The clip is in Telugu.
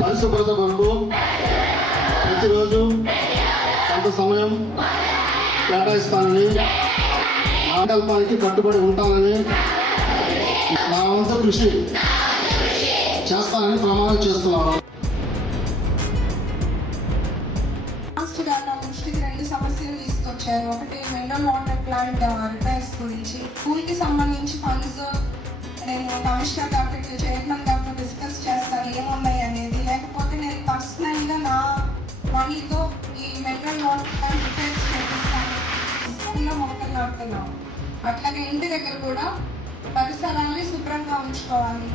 పరిశుభ్రత కొరకు ప్రతిరోజు కొంత సమయం కేటాయిస్తానని, సంకల్పానికి కట్టుబడి ఉంటానని, నా వంతు కృషి చేస్తానని ప్రమాణం చేస్తున్నాను. నా దృష్టికి 2 సమస్యలు తీసుకొచ్చారు. ఒకటి మినరల్ వాటర్ ప్లాంట్ రిపేర్స్ గురించి. స్కూల్కి సంబంధించి ఫండ్స్ నేను కమిషనర్ గారితో, చైర్మన్ గారితో డిస్కస్ చేస్తాను ఏమున్నాయి అనేది. లేకపోతే నేను పర్సనల్గా నా మనీతో ఈ మినరల్ వాటర్ ప్లాంట్ రిపేర్స్ చేపిస్తాను. స్కూల్లో మొక్కలు నాటుతున్నాం. అట్లాగే ఇంటి దగ్గర కూడా పరిసరాన్ని శుభ్రంగా ఉంచుకోవాలి.